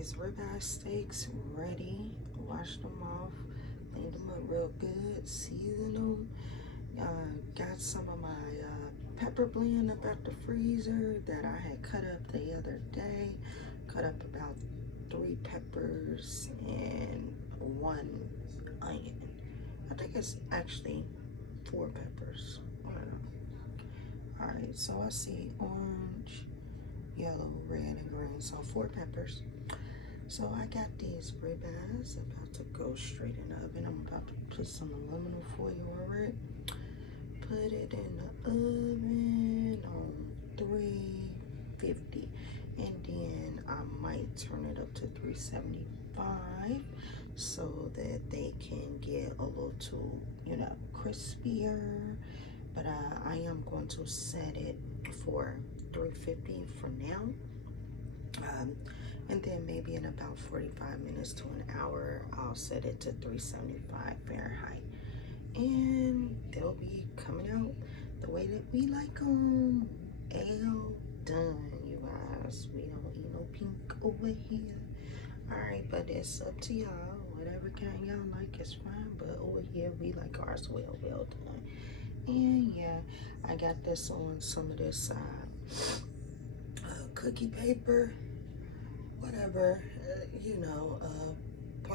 these ribeye steaks ready. Washed them off, cleaned them up real good, seasoned them. Got some of my pepper blend up out the freezer that I had cut up the other day. Cut up about 3 peppers and 1 onion. I think it's actually 4 peppers. I don't know. Alright, so I see orange, yellow, red, and green. So 4 peppers. So I got these ribeyes about to go straight in the oven. I'm about to put some aluminum foil over it. Put it in the oven on 350, and then I might turn it up to 375 so that they can get a little too, crispier. But I am going to set it for 350 for now. And then maybe in about 45 minutes to an hour, I'll set it to 375 Fahrenheit. And they'll be coming out the way that we like them. Well done, you guys. We don't eat no pink over here. Alright, but it's up to y'all. Whatever kind y'all like is fine. But over here, we like ours well done. And yeah, I got this on some of this cookie paper. Whatever,